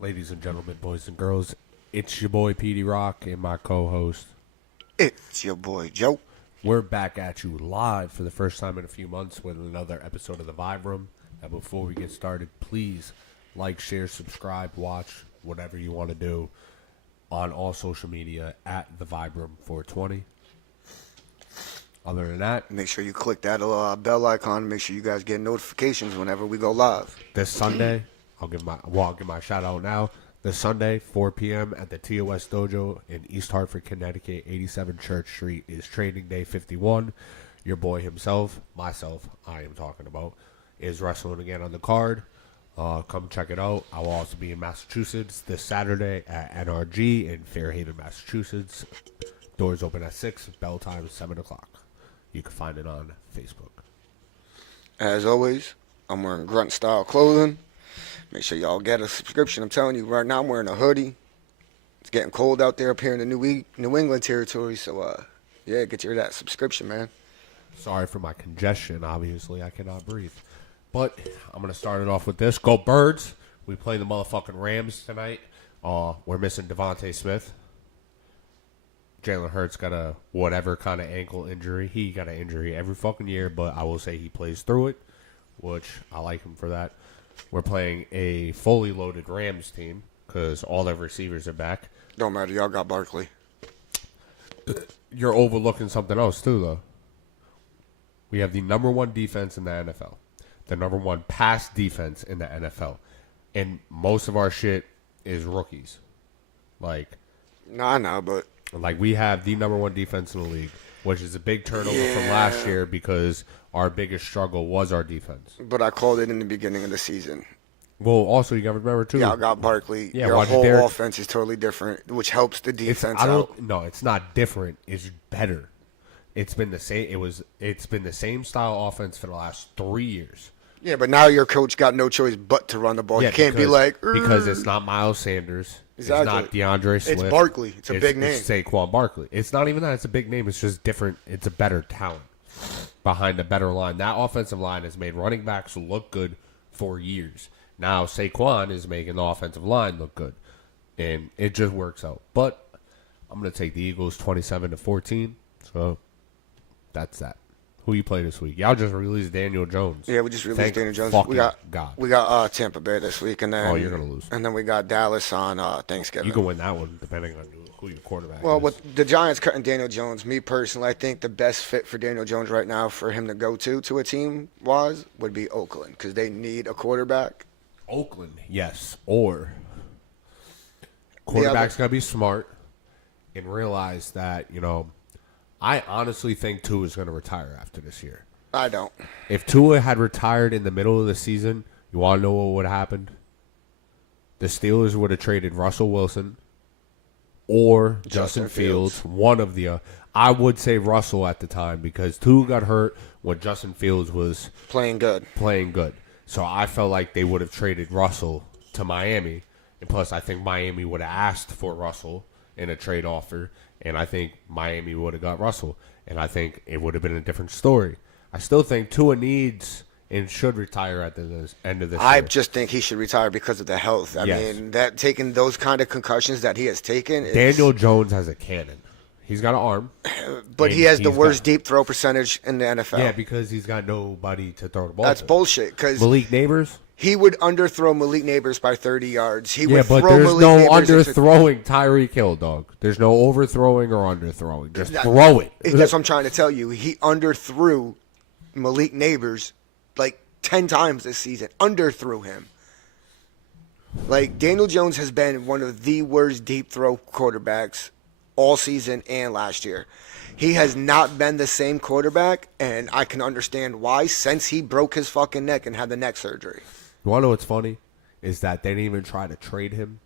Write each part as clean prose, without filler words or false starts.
Ladies and gentlemen, boys and girls, it's your boy PD Rock and my co-host. It's your boy Joe. We're back at you live for the first time in a few months with another episode of the Vibe Room. Now, before we get started, please like, share, subscribe, watch, whatever you want to do on all social media at the Vibe Room 420. Other than that, Make sure you click that bell icon. Make sure you guys get notifications whenever we go live. this Sunday, I'll give my shout out now. This Sunday, 4 p.m. at the TOS Dojo in East Hartford, Connecticut, 87 Church Street is Training Day 51. Your boy himself, myself, I am talking about, is wrestling again on the card. Come check it out. I will also be in Massachusetts this Saturday at NRG in Fairhaven, Massachusetts. Doors open at 6, bell time is 7 o'clock. You can find it on Facebook. As always, I'm wearing grunt style clothing. Make sure y'all get a subscription. I'm telling you right now, I'm wearing a hoodie. It's getting cold out there up here in the New England territory. So, yeah, get your that subscription, man. Sorry for my congestion. Obviously, I cannot breathe. But I'm going to start it off with this. Go Birds. We play the motherfucking Rams tonight. We're missing Devontae Smith. Jalen Hurts got a whatever kind of ankle injury. He got an injury every fucking year, but I will say he plays through it, which I like him for that. We're playing a fully loaded Rams team because all their receivers are back. Don't matter. Y'all got Barkley. You're overlooking something else, too, though. We have the number one defense in the NFL. The number one pass defense in the NFL. And most of our shit is rookies. Like Nah, nah, but we have the number one defense in the league, which is a big turnover from last year because our biggest struggle was our defense. I called it in the beginning of the season. Well, also, you got to remember, too. Y'all got Barkley. Yeah, your whole Derek- offense is totally different, which helps the defense I out. don't. No, it's not different. It's better. It's been the same. It's been the same style offense for the last 3 years. Yeah, but now your coach got no choice but to run the ball. You can't be like... because it's not Miles Sanders. Exactly. It's not DeAndre Swift. It's Barkley. It's a big name. It's Saquon Barkley. It's not even that. It's a big name. It's just different. It's a better talent behind a better line. That offensive line has made running backs look good for years. Now Saquon is making the offensive line look good, and it just works out. But I'm going to take the Eagles 27-14. So that's that. Who you play this week? Y'all just released Daniel Jones. Yeah, we just released Thank Daniel Jones. fucking We got Tampa Bay this week, and then you're gonna lose. And then we got Dallas on Thanksgiving. You can win that one depending on who your quarterback Well, is. with the Giants cutting Daniel Jones, me personally, I think the best fit for Daniel Jones right now for him to go to a team would be Oakland because they need a quarterback. Oakland, yes. Or quarterback's got to be smart and realize that, I honestly think Tua is going to retire after this year. I don't. If Tua had retired in the middle of the season, you want to know what would have happened? The Steelers would have traded Russell Wilson or Justin Fields. One of the I would say Russell at the time because Tua got hurt when Justin Fields was playing good. So I felt like they would have traded Russell to Miami. And plus, I think Miami would have asked for Russell in a trade offer. And I think Miami would have got Russell. And I think it would have been a different story. I still think Tua needs and should retire at the end of this I year. just think he should retire because of the health. I Yes. mean, that taking those kind of concussions that he has taken. Daniel Jones has a cannon. He's got an arm. But he and has the he's worst got- deep throw percentage in the NFL. Yeah, because he's got nobody to throw the ball That's to. bullshit because Malik Neighbors? he would underthrow Malik Neighbors by 30 yards. He Yeah, would but throw there's Malik no Neighbors into- underthrowing Tyreek Hill, dog. There's no overthrowing or underthrowing. Just throw it. That's what I'm trying to tell you. He underthrew Malik Neighbors like 10 times this season. Underthrew him. Like, Daniel Jones has been one of the worst deep throw quarterbacks all season and last year. He has not been the same quarterback, and I can understand why since he broke his fucking neck and had the neck surgery. You want to know what's funny? Is that they didn't even try to trade him,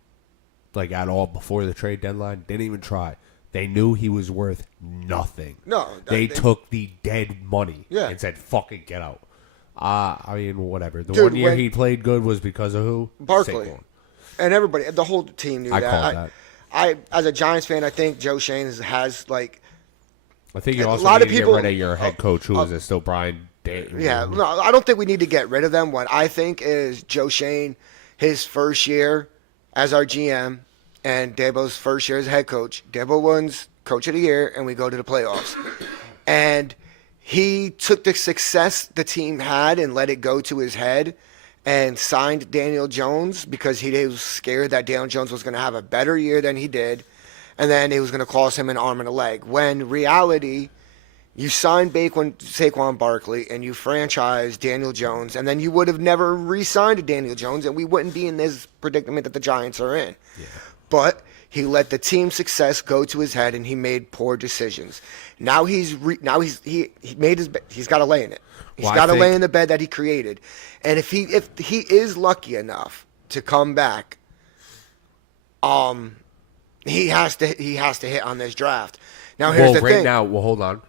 like, at all before the trade deadline. They didn't even try. They knew he was worth nothing. No. They took the dead money Yeah. and said, fuck it, get out. I mean, whatever. The Dude, one year when- he played good was because of who? Barkley. Saquon. And everybody, the whole team knew I that. called that. I, as a Giants fan, I think Joe Shane has like, I think you A also lot need of to people- get rid of your head coach. Who is it? Still Brian Day? yeah, no, I don't think we need to get rid of them. What I think is Joe Shane, his first year, as our GM and Dabo's first year as head coach. Dabo wins Coach of the Year, and we go to the playoffs. And he took the success the team had and let it go to his head and signed Daniel Jones because he was scared that Daniel Jones was going to have a better year than he did, and then it was going to cost him an arm and a leg. When reality, you signed Saquon Barkley and you franchised Daniel Jones, and then you would have never re-signed Daniel Jones, and we wouldn't be in this predicament that the Giants are in. Yeah. But he let the team success go to his head, and he made poor decisions. Now he made his bed. He's got to lay in it. He's got to lay in the bed that he created. And if he is lucky enough to come back, he has to hit on this draft. Now here's the thing. Hold on.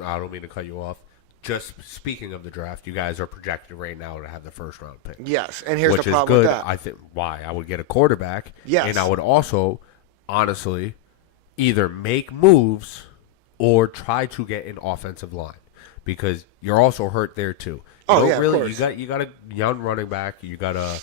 I don't mean to cut you off. Just speaking of the draft, you guys are projected right now to have the first round pick. Yes, and here's which the is problem good. with that. I think I would get a quarterback. Yes. And I would also, honestly, either make moves or try to get an offensive line because you're also hurt there too. Of course. You got a young running back. You got a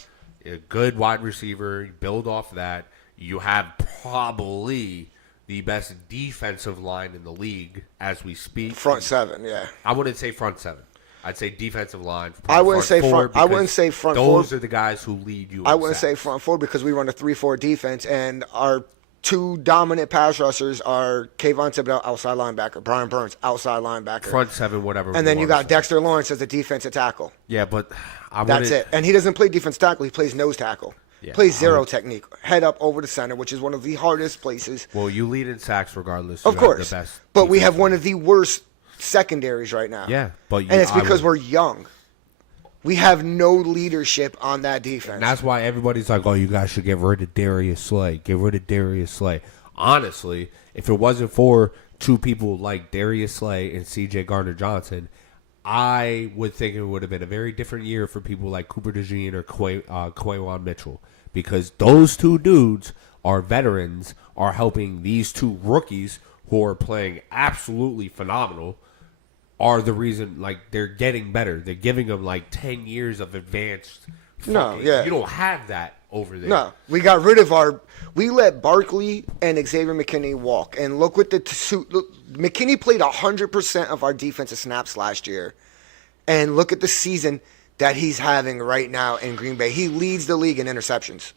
good wide receiver. You build off that. You have probably the best defensive line in the league as we speak. Front seven, yeah. I wouldn't say front seven. I'd say defensive line. I wouldn't say front. I wouldn't say front four. Those are the guys who lead you. I wouldn't say front four because we run a 3-4 defense, and our two dominant pass rushers are Kayvon Thibodeau, outside linebacker, Brian Burns, outside linebacker. Front seven, whatever. And then you got Dexter Lawrence as a defensive tackle. Yeah, but that's it. And he doesn't play defense tackle. He plays nose tackle. Yeah, plays zero technique, head up over the center, which is one of the hardest places. Well, you lead in sacks regardless. Of course, the best but we have one of the worst secondaries right now. Yeah, but and it's because we're young. We have no leadership on that defense. And that's why everybody's like, "Oh, you guys should get rid of Darius Slay. Get rid of Darius Slay." Honestly, if it wasn't for two people like Darius Slay and C.J. Gardner-Johnson, I would think it would have been a very different year for people like Cooper DeJean or Quayon Mitchell. Because those two dudes are veterans, are helping these two rookies who are playing absolutely phenomenal, are the reason, like, they're getting better. They're giving them, like, 10 years of advanced. You don't have that over there. No, we got rid of we let Barkley and Xavier McKinney walk. And look what McKinney played 100% of our defensive snaps last year. And look at the season that he's having right now in Green Bay. He leads the league in interceptions.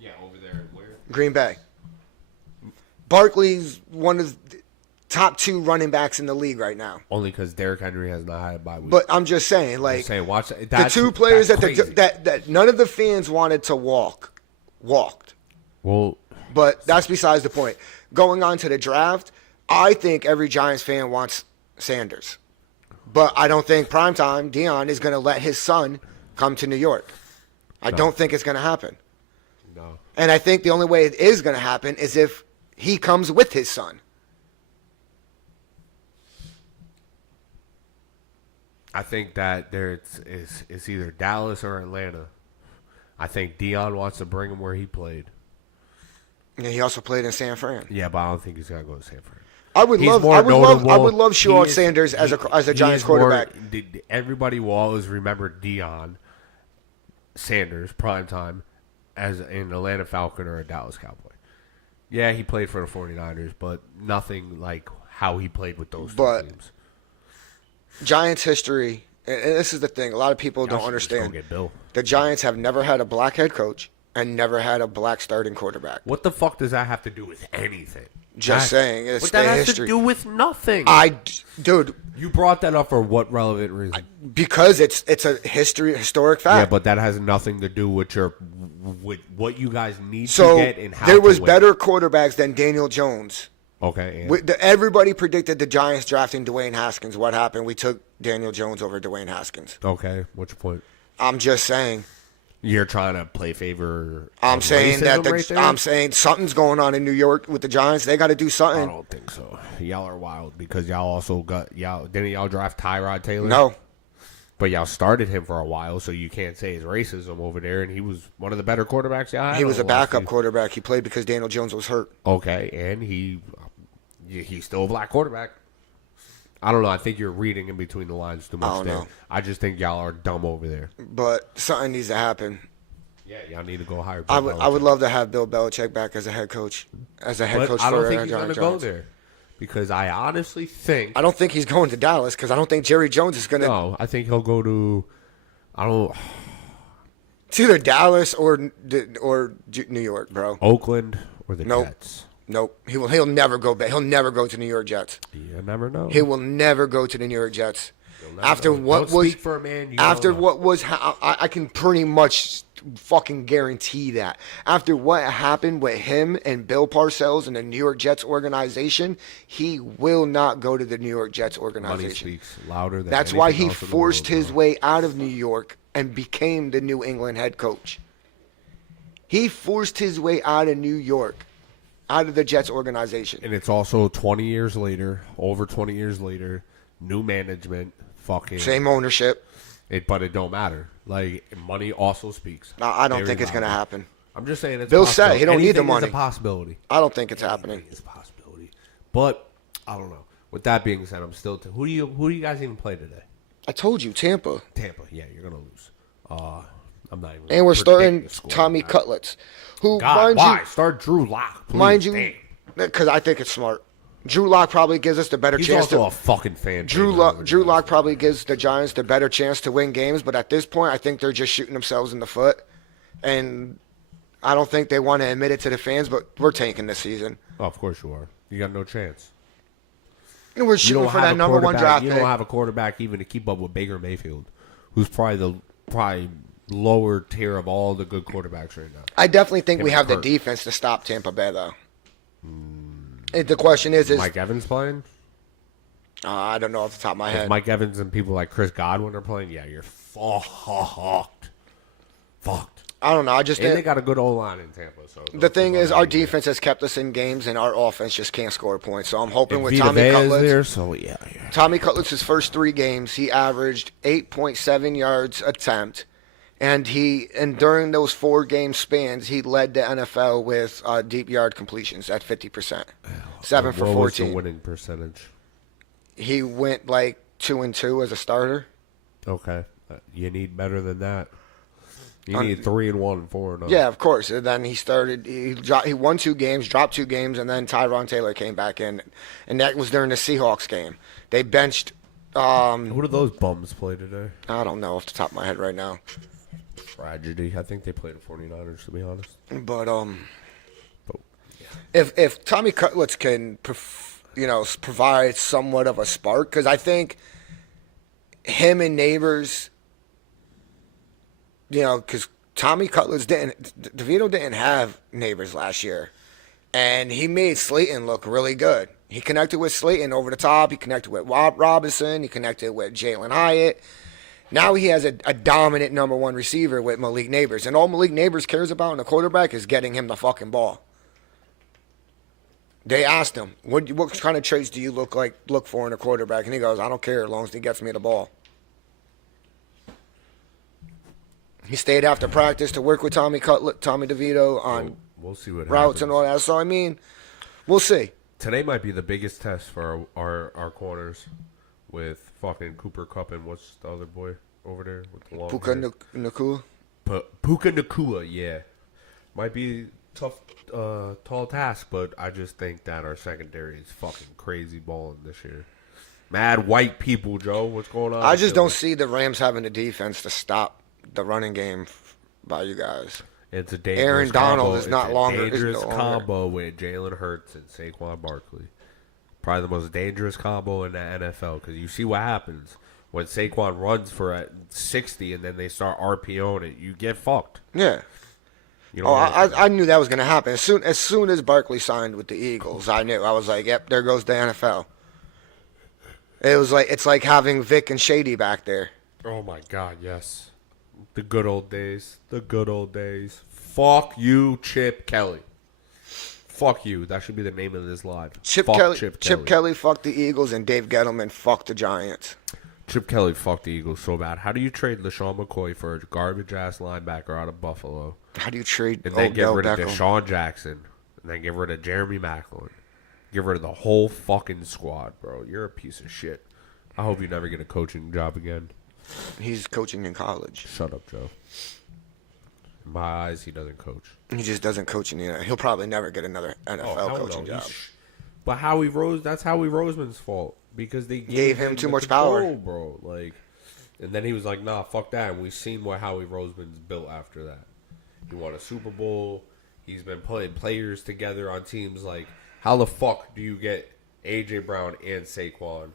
Yeah, over there. Where? Green Bay. Barkley's one of the top two running backs in the league right now. Only because Derrick Henry has not had a bye week. But I'm just saying, like, watch the two players that none of the fans wanted to walked. Well, but that's besides the point. Going on to the draft, I think every Giants fan wants Sanders. But I don't think primetime Deion is going to let his son come to New York. I don't think it's going to happen. No. And I think the only way it is going to happen is if he comes with his son. I think that it's either Dallas or Atlanta. I think Deion wants to bring him where he played. And he also played in San Fran. Yeah, but I don't think he's going to go to San Fran. I would love Sherrod Sanders as a Giants quarterback. Everybody will always remember Deion Sanders primetime as an Atlanta Falcon or a Dallas Cowboy. Yeah, he played for the 49ers, but nothing like how he played with those two teams. Giants history, and this is the thing, a lot of people don't understand. Get Bill. The Giants have never had a black head coach and never had a black starting quarterback. What the fuck does that have to do with anything? Just saying. It's what that has history. to do with nothing. Dude. You brought that up for what relevant reason? Because it's a historic fact. Yeah, but that has nothing to do with with what you guys need to get and how there was to win. better quarterbacks than Daniel Jones. Okay. Everybody predicted the Giants drafting Dwayne Haskins. What happened? We took Daniel Jones over Dwayne Haskins. Okay. What's your point? I'm just saying. You're trying to play favor. I'm saying I'm saying something's going on in New York with the Giants. They got to do something. I don't think so. Y'all are wild because y'all also didn't y'all draft Tyrod Taylor? No. But y'all started him for a while, so you can't say it's racism over there. And he was one of the better quarterbacks y'all had. He was a backup quarterback. He played because Daniel Jones was hurt. Okay, and he's still a black quarterback. I don't know. I think you're reading in between the lines too much there. I just think y'all are dumb over there. But something needs to happen. Yeah, y'all need to go hire. I Bill would Belichick. love to have Bill Belichick back as a head coach, But for I don't think he's Giants. gonna go there because I honestly think I don't think he's going to Dallas because I don't think Jerry Jones is going to. no. I think he'll go to. I don't. It's either Dallas or New York, bro. Oakland or the Nope. Jets. Nope. He'll never go back. He'll never go to New York Jets. You never know. He will never go to the New York Jets. You'll never After know. what Don't was speak for a man you after don't know. what was I can pretty much fucking guarantee that after what happened with him and Bill Parcells and the New York Jets organization, he will not go to the New York Jets Money organization. speaks louder than That's why anything he else in the forced world, his bro. way out of New York and became the New England head coach. He forced his way out of New York, out of the Jets organization. And it's also 20 years later, over 20 years later, new management, fucking Same ownership. But it don't matter. Like money also speaks. No, I don't Very think it's going to loudly. happen. I'm just saying it's Bill a said possibility. he don't need the Anything money. Is a possibility. I don't think it's happening. Anything is a possibility. But I don't know. With that being said, I'm still. Who do you guys even play today? I told you, Tampa. Tampa. Yeah, you're gonna lose. I'm not even. And gonna we're predict starting the score Tommy on that. Cutlets, who, God, mind why start Drew Lock? mind you, Damn. because I think it's smart. Drew Lock probably gives us the better He's chance also to. a fucking fan. Drew favorite Lock, over Drew there. Lock probably gives the Giants the better chance to win games, but at this point, I think they're just shooting themselves in the foot, and I don't think they want to admit it to the fans. But we're tanking this season. Oh, of course you are. You got no chance. And we're You shooting don't for have that a number one quarterback- draft You pick. don't have a quarterback even to keep up with Baker Mayfield, who's probably lower tier of all the good quarterbacks right now. I definitely think Him we and have the Kirk. defense to stop Tampa Bay, though. The question is Mike Evans playing? I don't know off the top of my If head. Mike Evans and people like Chris Godwin are playing, yeah, you're fucked. Fucked. I don't know. I just And they think got a good O-line in Tampa. So the thing is, our defense has kept us in games, and our offense just can't score points. So I'm hoping and with Vita Tommy Vea is Cutlets. there, so yeah. Tommy Cutlets' first 3 games, he averaged 8.7 yards attempt, and during those 4-game spans, he led the NFL with deep yard completions at 50%, 7 for What was the 14. winning percentage? He went like 2-2 as a starter. Okay, you need better than that. You need 3-1 and 4-0. Yeah, of course. And then he started. He won 2 games, dropped 2 games, and then Tyron Taylor came back in, and that was during the Seahawks game. They benched. Who do those bums play today? I don't know off the top of my head right now, Tragedy. I think they played the 49ers, to be honest. but But if Tommy Cutlets can, provide somewhat of a spark, because I think him and Neighbors, because Tommy Cutlets DeVito didn't have Neighbors last year, and he made Slayton look really good. He connected with Slayton over the top. He connected with Rob Robinson. He connected with Jalen Hyatt. Now he has a dominant number 1 receiver with Malik Neighbors, and all Malik Neighbors cares about in a quarterback is getting him the fucking ball. They asked him, what kind of traits do you look for in a quarterback? And he goes, I don't care as long as he gets me the ball. He stayed after practice to work with Tommy DeVito on we'll see what routes happens. and all that. So, I mean, we'll see. Today might be the biggest test for our corners with fucking Cooper Kupp and what's the other boy over there with the long Puka hair? Nakua. Puka Nakua, yeah. Might be tough, tall task, but I just think that our secondary is fucking crazy balling this year. Mad white people, Joe. What's going on? I just don't see the Rams having the defense to stop the running game by you guys. It's a dangerous Aaron Donald combo. is not It's longer- a is dangerous no longer. combo with Jalen Hurts and Saquon Barkley. Probably the most dangerous combo in the NFL because you see what happens when Saquon runs for 60 and then they start RPOing it. You get fucked. Yeah. You know Oh, what I knew that was going to happen. As soon as Barkley signed with the Eagles, I knew. I was like, yep, there goes the NFL. It's like having Vic and Shady back there. Oh my God, yes. The good old days. The good old days. Fuck you, Chip Kelly. Fuck you. That should be the name of this live. Chip Fuck Kelly, Chip Chip Kelly fucked the Eagles, and Dave Gettleman fucked the Giants. Chip Kelly fucked the Eagles so bad. How do you trade LaShawn McCoy for a garbage-ass linebacker out of Buffalo? How do you trade And then get Odell rid of Beckham? Deshaun Jackson. And then get rid of Jeremy Maclin. Get rid of the whole fucking squad, bro. You're a piece of shit. I hope you never get a coaching job again. He's coaching in college. Shut up, Joe. my eyes, he doesn't coach. He just doesn't coach in the NFL. He'll probably never get another NFL hell coaching no. job. But that's Howie Roseman's fault because they Gave him too the much control, power. bro. Like, and then he was like, "Nah, fuck that." And we've seen what Howie Roseman's built after that. He won a Super Bowl. He's been putting players together on teams. Like, how the fuck do you get AJ Brown and Saquon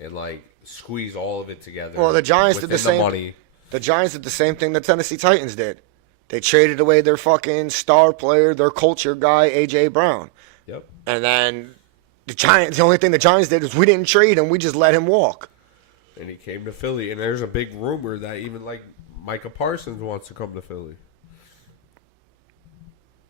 and like squeeze all of it together? Well, the Giants did the within same. money. The Giants did the same thing the Tennessee Titans did. They traded away their fucking star player, their culture guy, AJ Brown, Yep. and then the Giants. The only thing the Giants did is we didn't trade him. We just let him walk. And he came to Philly, and there's a big rumor that even like Micah Parsons wants to come to Philly.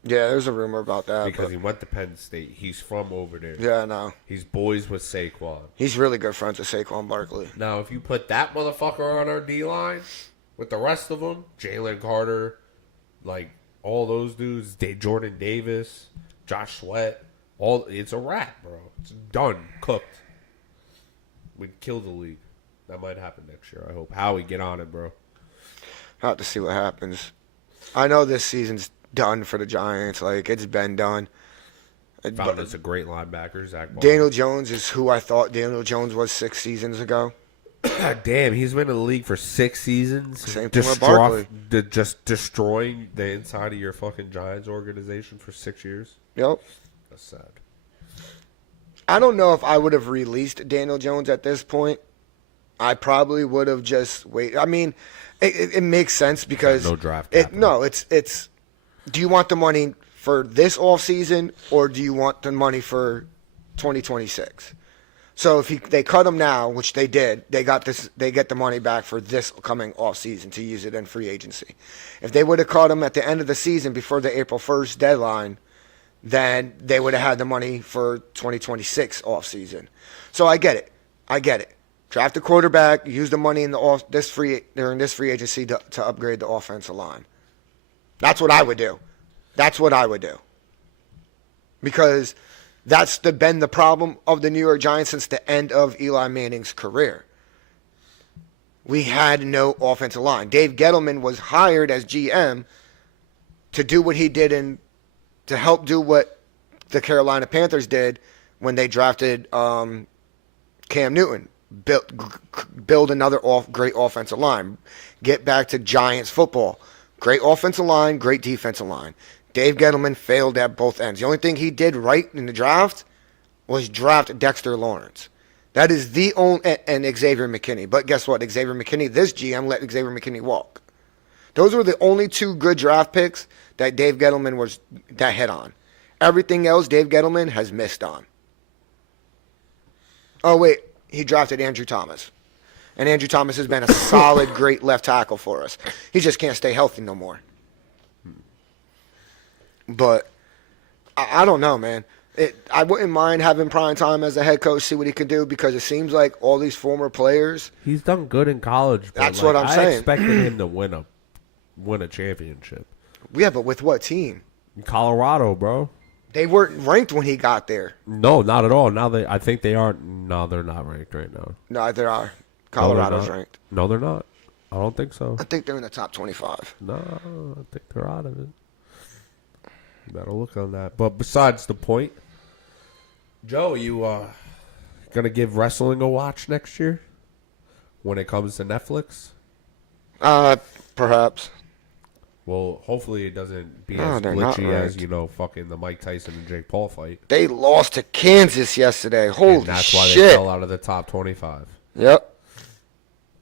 Yeah, there's a rumor about that. Because but- he went to Penn State. He's from over there. yeah, no. He's boys with Saquon. He's really good friends with Saquon Barkley. Now, if you put that motherfucker on our D-line with the rest of them, Jalen Carter, like all those dudes, Jordan Davis, Josh Sweat, it's a wrap, bro. It's done, cooked. We'd kill the league. That might happen next year, I hope. Howie, get on it, bro. I'll have to see what happens. I know this season's done for the Giants. Like, it's been done. Found us a great linebacker, Zach Ball. Daniel Jones is who I thought Daniel Jones was 6 seasons ago. God damn, he's been in the league for 6 seasons. Same thing with Barkley. Just destroying the inside of your fucking Giants organization for 6 years. Yep. That's sad. I don't know if I would have released Daniel Jones at this point. I probably would have just waited. I mean, it makes sense because no draft capital. No, it's. Do you want the money for this offseason or do you want the money for 2026? So if they cut him now, which they did, they get the money back for this coming offseason to use it in free agency. If they would have cut him at the end of the season before the April 1st deadline, then they would have had the money for 2026 offseason. So I get it. Draft a quarterback, use the money in during this free agency to upgrade the offensive line. That's what I would do. Because that's been the problem of the New York Giants since the end of Eli Manning's career. We had no offensive line. Dave Gettleman was hired as GM to do what he did to help do what the Carolina Panthers did when they drafted Cam Newton. Build another great offensive line. Get back to Giants football. Great offensive line, great defensive line. Dave Gettleman failed at both ends. The only thing he did right in the draft was draft Dexter Lawrence. That is the only, and Xavier McKinney. But guess what? Xavier McKinney, this GM let Xavier McKinney walk. Those were the only 2 good draft picks that Dave Gettleman that hit on. Everything else Dave Gettleman has missed on. Oh, wait. He drafted Andrew Thomas. And Andrew Thomas has been a solid, great left tackle for us. He just can't stay healthy no more. But I don't know, man. I wouldn't mind having Prime Time as a head coach, see what he can do, because it seems like all these former players. He's done good in college. But That's what I'm saying. I expected him to win a championship. Yeah, but with what team? Colorado, bro. They weren't ranked when he got there. No, not at all. I think they are. No, they're not ranked right now. No, they are. Colorado's not. ranked. No, they're not. I don't think so. I think they're in the top 25. No, I think they're out of it. You better look on that. But besides the point, Joe, you gonna give wrestling a watch next year when it comes to Netflix? Perhaps. Well, hopefully it doesn't be No, as they're not glitchy as ranked. fucking the Mike Tyson and Jake Paul fight. They lost to Kansas yesterday. Holy And that's why they shit. fell out of the top 25. Yep.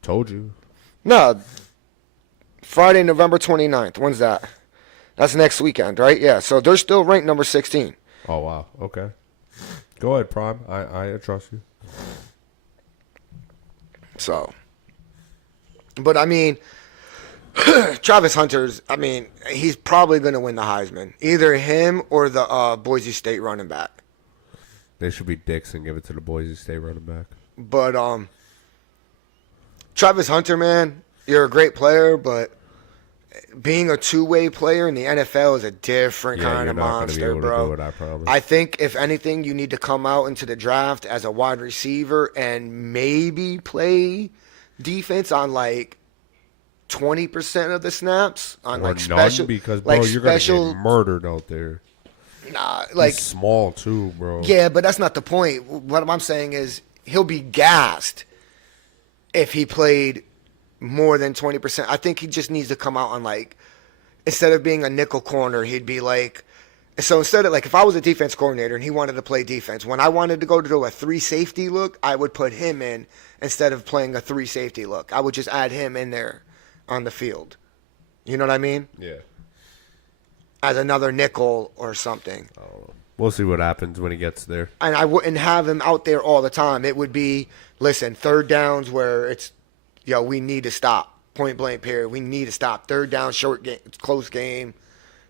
Told you. No. Friday, November 29th. When's that? That's next weekend, right? Yeah. So they're still ranked number 16. Oh wow. Okay. Go ahead, Prime. I trust you. So. But I mean, Travis Hunter's, he's probably going to win the Heisman. Either him or the Boise State running back. They should be dicks and give it to the Boise State running back. But Travis Hunter, man, you're a great player, but being a two-way player in the NFL is a different kind of monster, bro. I promise. I think, if anything, you need to come out into the draft as a wide receiver and maybe play defense on, like, 20% of the snaps on Or like none, special, because bro, like you're gonna special. get murdered out there. Nah, He's like small too, bro. yeah, but that's not the point. What I'm saying is he'll be gassed if he played more than 20%. I think he just needs to come out on like, instead of being a nickel corner, he'd be like, so instead of like, if I was a defense coordinator and he wanted to play defense, when I wanted to go to a 3 safety look, I would put him in instead of playing a 3 safety look. I would just add him in there on the field. You know what I mean? Yeah. As another nickel or something. We'll see what happens when he gets there. And I wouldn't have him out there all the time. It would be, listen, third downs where it's, we need to stop. Point blank period. We need to stop. Third down, short game, close game.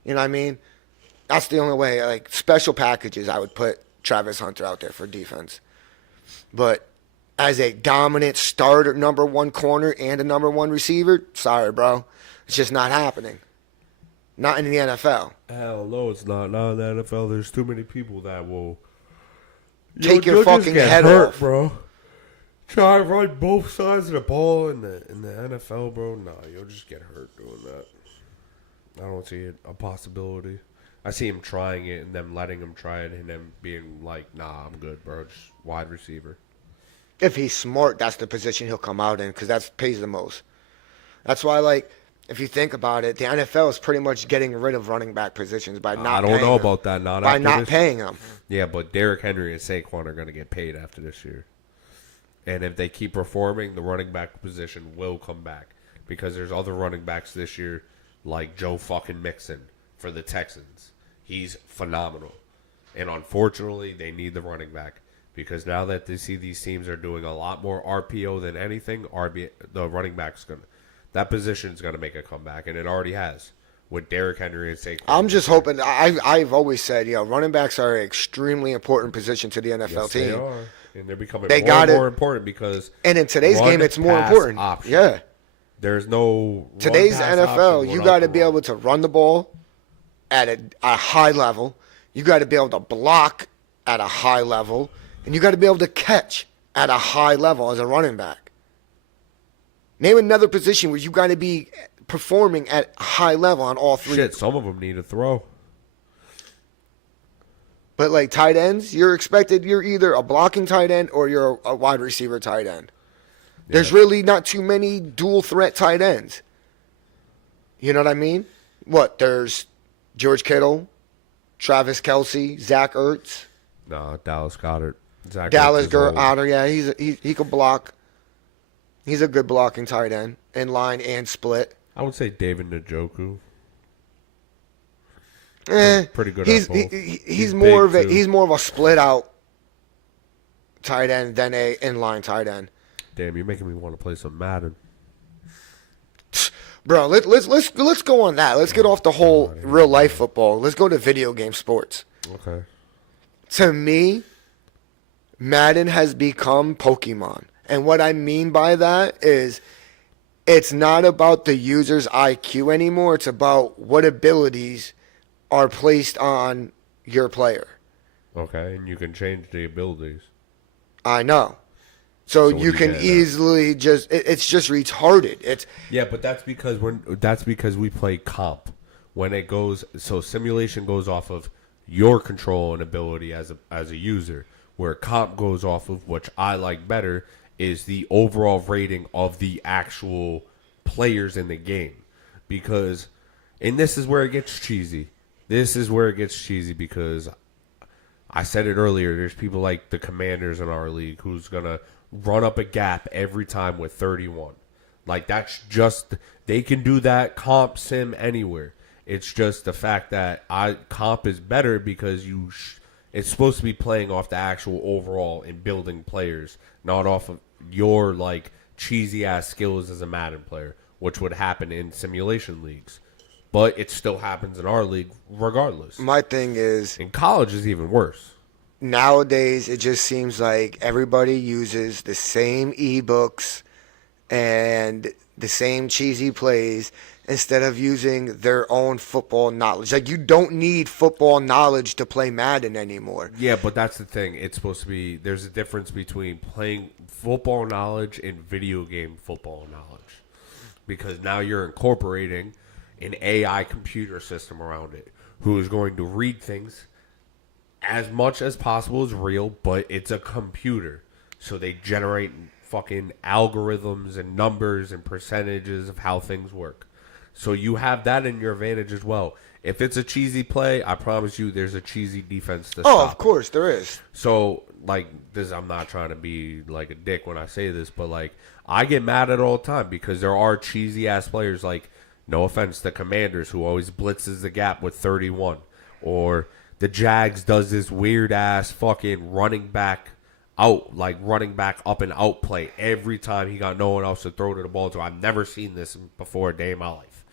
You know what I mean? That's the only way. Like special packages, I would put Travis Hunter out there for defense. But as a dominant starter, number 1 corner and a number 1 receiver, sorry, bro. It's just not happening. Not in the NFL. Hell no, it's not. Not in the NFL. There's too many people that will Take your you'll just fucking get head hurt, off. bro. Try to run both sides of the ball in the NFL, bro. Nah, you'll just get hurt doing that. I don't see it a possibility. I see him trying it and them letting him try it and them being like, nah, I'm good, bro. Just wide receiver. If he's smart, that's the position he'll come out in because that pays the most. That's why, like, if you think about it, the NFL is pretty much getting rid of running back positions by not. I don't know about that. Not by after not this. paying them. Yeah, but Derrick Henry and Saquon are going to get paid after this year. And if they keep performing, the running back position will come back. Because there's other running backs this year, like Joe fucking Mixon for the Texans. He's phenomenal. And unfortunately, they need the running back. Because now that they see these teams are doing a lot more RPO than anything, the running back's going to... That position's going to make a comeback, and it already has. With Derrick Henry and Saquon. I'm just hoping. I've always said, running backs are an extremely important position to the NFL team. They are. And they're becoming They more got and it. more important because... And in today's game, it's more important. Option. Yeah. There's no... Today's run-pass NFL, option you without got to the be run. able to run the ball at a high level. You got to be able to block at a high level. And you got to be able to catch at a high level as a running back. Name another position where you got to be performing at a high level on all 3. Shit, some of them need to throw. But like tight ends, you're either a blocking tight end or you're a wide receiver tight end. Yeah. There's really not too many dual threat tight ends. You know what I mean? There's George Kittle, Travis Kelce, Zach Ertz, No, Dallas Goddard. Dallas Goedert. Yeah, he could block. He's a good blocking tight end in line and split. I would say David Njoku. Pretty good He's at both. he's more of big, a too. he's more of a split out tight end than a inline tight end. Damn, you're making me want to play some Madden. Bro, let's go on that. Let's get off the whole real life football. Let's go to video game sports. Okay. To me, Madden has become Pokemon. And what I mean by that is it's not about the user's IQ anymore. It's about what abilities are placed on your player. Okay, and you can change the abilities. I know. So what do you you can get, easily just it's just retarded. It's Yeah, but that's because we play comp. When it goes, so simulation goes off of your control and ability as a user, where comp goes off of, which I like better, is the overall rating of the actual players in the game. Because, and this is where it gets cheesy. This is where it gets cheesy because I said it earlier, there's people like the Commanders in our league who's going to run up a gap every time with 31. Like, that's just, they can do that comp sim anywhere. It's just the fact that comp is better because it's supposed to be playing off the actual overall and building players, not off of your, like, cheesy-ass skills as a Madden player, which would happen in simulation leagues. But it still happens in our league regardless. my thing is In college is even worse. nowadays it just seems like everybody uses the same ebooks and the same cheesy plays instead of using their own football knowledge. Like, you don't need football knowledge to play Madden anymore. Yeah, but that's the thing. It's supposed to be, there's a difference between playing football knowledge and video game football knowledge. because now you're incorporating an AI computer system around it who is going to read things as much as possible as real, but it's a computer. So they generate fucking algorithms and numbers and percentages of how things work. So you have that in your advantage as well. If it's a cheesy play, I promise you there's a cheesy defense to Oh, stop. of course there is. So, like, this, I'm not trying to be like a dick when I say this, but like, I get mad at it all the time because there are cheesy ass players, like, no offense, the Commanders, who always blitzes the gap with 31, or the Jags does this weird ass fucking running back out, like running back up and out play every time he got no one else to throw to the ball to. I've never seen this before a day in my life.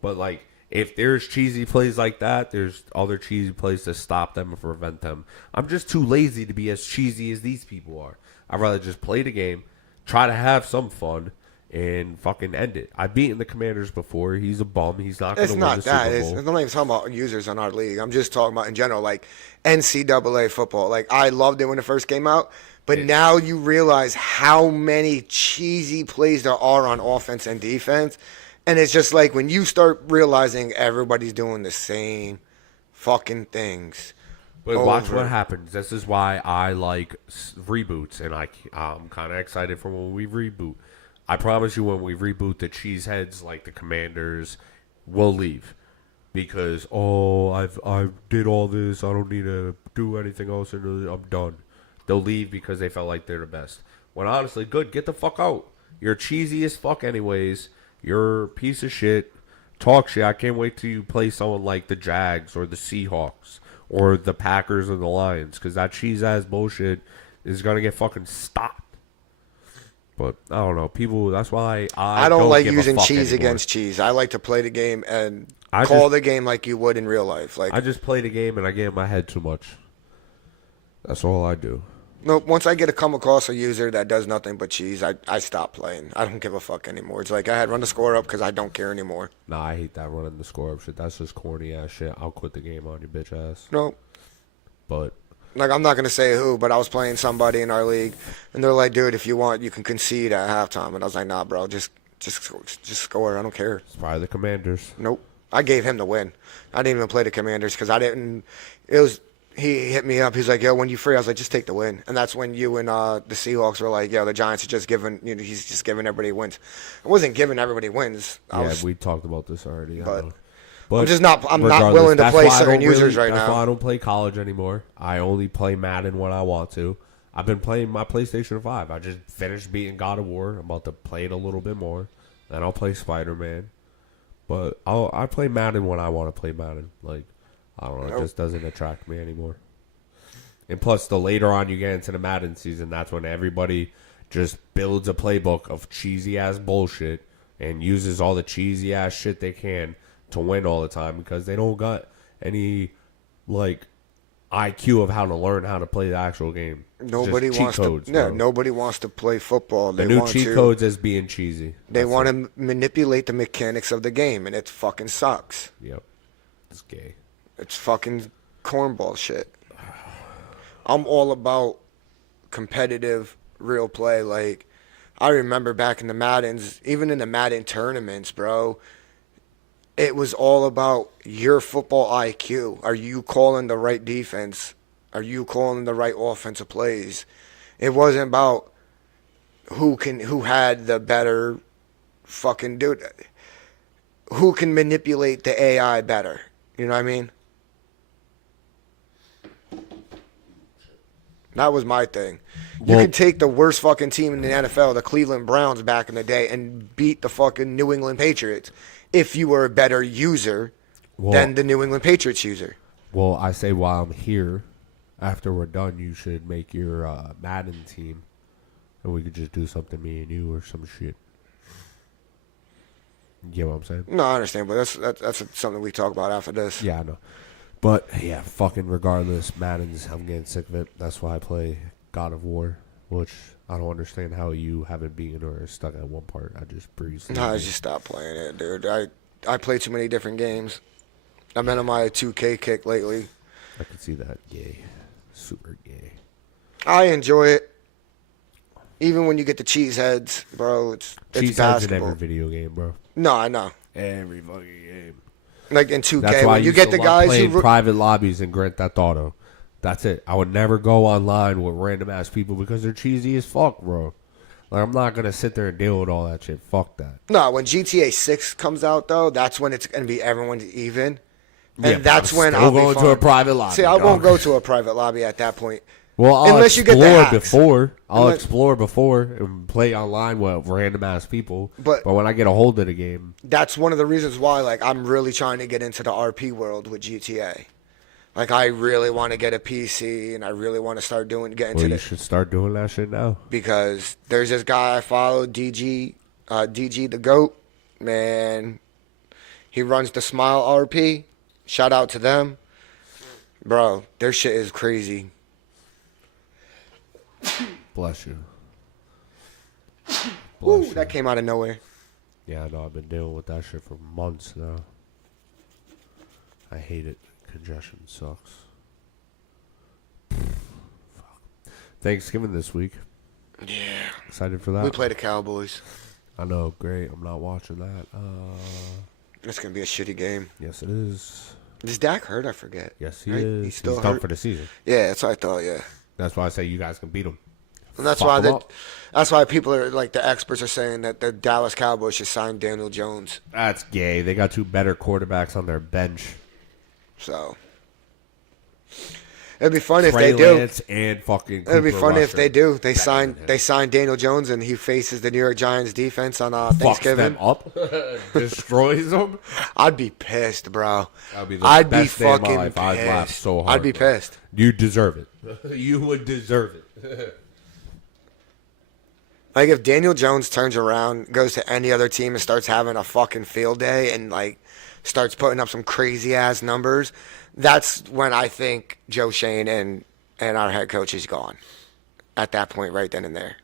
But like, if there's cheesy plays like that, there's other cheesy plays to stop them and prevent them. I'm just too lazy to be as cheesy as these people are. I'd rather just play the game, try to have some fun, and fucking end it. I've beaten the Commanders before. He's a bum. He's not going It's to win not the that. Super It's, Bowl. I'm not even talking about users on our league. I'm just talking about in general, like NCAA football. Like I loved it when it first came out, but now you realize how many cheesy plays there are on offense and defense, and it's just like when you start realizing everybody's doing the same fucking things. But watch over. what happens. This is why I like reboots, and I'm kind of excited for when we reboot. I promise you, when we reboot, the cheeseheads like the Commanders will leave because I did all this. I don't need to do anything else, and I'm done. They'll leave because they felt like they're the best. When honestly, good, get the fuck out. You're cheesy as fuck, anyways. You're a piece of shit. Talk shit. I can't wait till you play someone like the Jags or the Seahawks or the Packers or the Lions, because that cheese ass bullshit is gonna get fucking stopped. But I don't know, people. That's why I don't like give a using fuck cheese anymore. against cheese. I like to play the game and I call just- the game like you would in real life. Like I just play the game and I get in my head too much. That's all I do. no, once I get to come across a user that does nothing but cheese, I stop playing. I don't give a fuck anymore. It's like I had run the score up because I don't care anymore. Nah, I hate that running the score up shit. That's just corny ass shit. I'll quit the game on you, bitch ass. No, But like I'm not gonna say who, but I was playing somebody in our league, and they're like, "Dude, if you want, you can concede at halftime." And I was like, "Nah, bro, just score. I don't care." it's probably the Commanders. Nope. I gave him the win. I didn't even play the Commanders because I didn't. It was he hit me up. He's like, "Yo, when you free?" I was like, "Just take the win." And that's when you and the Seahawks were like, "Yo, the Giants are just giving. You know, he's just giving everybody wins." I wasn't giving everybody wins. Yeah, we talked about this already. But- I know. But I'm just not. I'm not regardless, willing to that's play why I certain don't really- users right That's why now. I don't play college anymore. I only play Madden when I want to. I've been playing my PlayStation 5. I just finished beating God of War. I'm about to play it a little bit more. Then I'll play Spider-Man. But I play Madden when I want to play Madden. Like, I don't know. It Nope. just doesn't attract me anymore. And plus, the later on you get into the Madden season, that's when everybody just builds a playbook of cheesy-ass bullshit and uses all the cheesy-ass shit they can to win all the time because they don't got any, like, IQ of how to learn how to play the actual game. It's just Nobody cheat wants codes, to. Yeah, bro. nobody wants to play football. The They new want cheat to. codes is being cheesy. They That's want it. to manipulate the mechanics of the game, and it fucking sucks. Yep. It's gay. It's fucking cornball shit. I'm all about competitive, real play. Like, I remember back in the Maddens, even in the Madden tournaments, bro, it was all about your football IQ. Are you calling the right defense? Are you calling the right offensive plays? It wasn't about who had the better fucking dude. Who can manipulate the AI better? You know what I mean? That was my thing. You Well- could take the worst fucking team in the NFL, the Cleveland Browns back in the day, and beat the fucking New England Patriots if you were a better user than the New England Patriots user. Well, I say while I'm here, after we're done, you should make your Madden team, and we could just do something, me and you, or some shit. You get what I'm saying? No, I understand, but that's something we talk about after this. Yeah, I know. But, yeah, fucking regardless, Madden's, I'm getting sick of it. That's why I play God of War, which I don't understand how you haven't beaten or stuck at one part. I just breezed through No, I it. just stopped playing it, dude. I play too many different games. I've been on my 2K kick lately. I can see that. Gay. Super gay. I enjoy it, Even when you get the cheeseheads, bro, it's Cheeseheads in basketball. every video game, bro. No, I know. Every fucking game. Like in 2K, That's why when you get the guys playing who private lobbies in Grand Theft Auto. That's it. I would never go online with random ass people because they're cheesy as fuck, bro. Like, I'm not gonna sit there and deal with all that shit. Fuck that. No, when GTA 6 comes out though, that's when it's gonna be everyone's even, and Yeah, but that's I'm when still I'll going be to a fine. private lobby. See, I won't dog. go to a private lobby at that point. Well, I'll Unless you get the explore hacks. before. I'll Unless- explore before and play online with random ass people. But- when I get a hold of the game, That's one of the reasons why, like, I'm really trying to get into the RP world with GTA. Like, I really want to get a PC, and I really want to start getting well, to you the should start doing that shit now. because there's this guy I follow, DG the GOAT, man. He runs the Smile RP. Shout out to them. Bro, their shit is crazy. Bless you. Woo, Bless you. that came out of nowhere. Yeah, I know. I've been dealing with that shit for months now. I hate it. Congestion sucks. Fuck. Thanksgiving this week. Yeah. Excited for that? We play the Cowboys. I know. Great. I'm not watching that. It's going to be a shitty game. Yes, it is. Is Dak hurt? I forget. Yes, he Right? is. He's still done hurt? for the season. Yeah, that's what I thought, yeah. That's why I say you guys can beat him. And that's Fuck why 'em up. that's why people are like the experts are saying that the Dallas Cowboys should sign Daniel Jones. That's gay. They got two better quarterbacks on their bench. So it'd be funny if Trey they do. Lance and fucking It'd be Cooper funny if Rush they are do. better than him. They sign Daniel Jones and he faces the New York Giants defense on Fucks Thanksgiving. them up, destroys them. I'd be pissed, bro. That'd be the I'd best be day of my fucking life. pissed. I'd laugh so hard. I'd be bro. pissed. You deserve it. You would deserve it. Like if Daniel Jones turns around, goes to any other team and starts having a fucking field day and like starts putting up some crazy ass numbers, that's when I think Joe Shane and our head coach is gone. At that point, right then and there.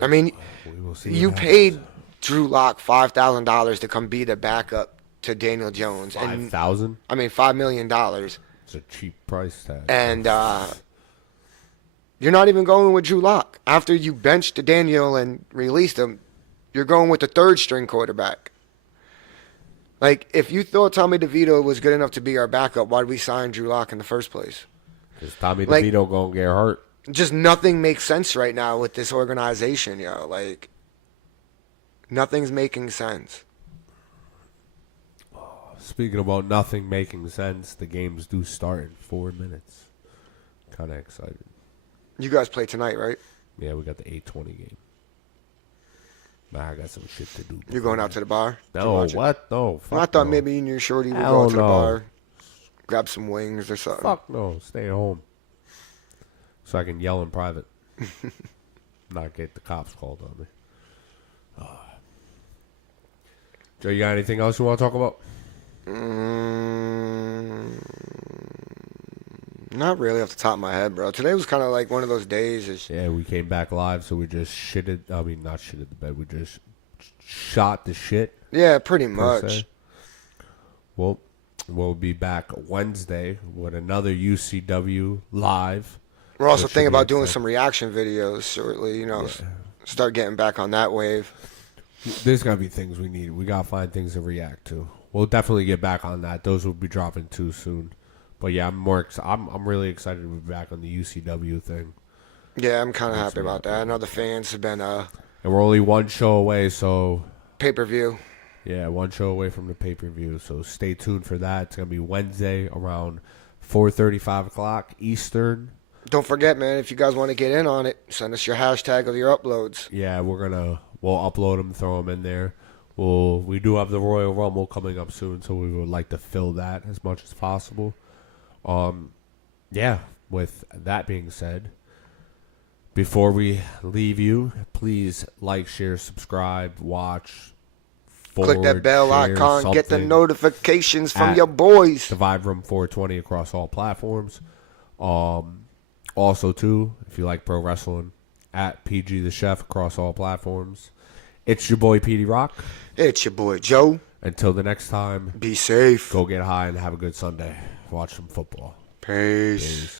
I mean, We will see. you what paid Drew Lock $5,000 to come be the backup to Daniel Jones, happens. and 5,000. I mean $5 million, It's a cheap price tag. and you're not even going with Drew Lock after you benched Daniel and released him. You're going with the third string quarterback. Like if you thought Tommy DeVito was good enough to be our backup, why did we sign Drew Lock in the first place? Is Tommy like- DeVito gonna get hurt? Just nothing makes sense right now with this organization, yo. Like nothing's making sense. Speaking about nothing making sense, the games do start in 4 minutes. Kind of excited. You guys play tonight, right? Yeah, we got the 8:20 game. Nah, I got some shit to do. You're going out to the bar? to No, watch it? what? No. Fuck I thought no. maybe you and your shorty would Hell go out to the no. bar, grab some wings or something. Fuck no. Stay home. So I can yell in private. Not get the cops called on me. Joe, you got anything else you want to talk about? Not really off the top of my head, bro. Today was kind of like one of those days. Yeah, we came back live, so we just shitted. I mean, not shitted the bed. We just shot the shit. Yeah, pretty per much. se. Well, we'll be back Wednesday with another UCW live. We're also Which should thinking be about doing exciting. some reaction videos shortly. You know, start getting back on that wave. There's gotta be things we need. We gotta find things to react to. We'll definitely get back on that. Those will be dropping too soon. But yeah, I'm really excited to be back on the UCW thing. Yeah, I'm kind of happy me about that. I know the fans have been And we're only one show away, so pay-per-view. yeah, one show away from the pay-per-view. So stay tuned for that. It's gonna be Wednesday around 4:30, 5 o'clock Eastern. Don't forget, man, if you guys want to get in on it, send us your hashtag of your uploads. Yeah, we'll upload them, throw them in there. We do have the Royal Rumble coming up soon, so we would like to fill that as much as possible. Yeah, with that being said, before we leave you, please like, share, subscribe, watch, Click that bell share icon, get the something. notifications from at your boys. The Vibe Room 420 across all platforms. Also, too, if you like pro wrestling, at PG the Chef across all platforms. It's your boy PD Rock. It's your boy Joe. Until the next time, Be safe. go get high and have a good Sunday. Watch some football. Peace. Peace.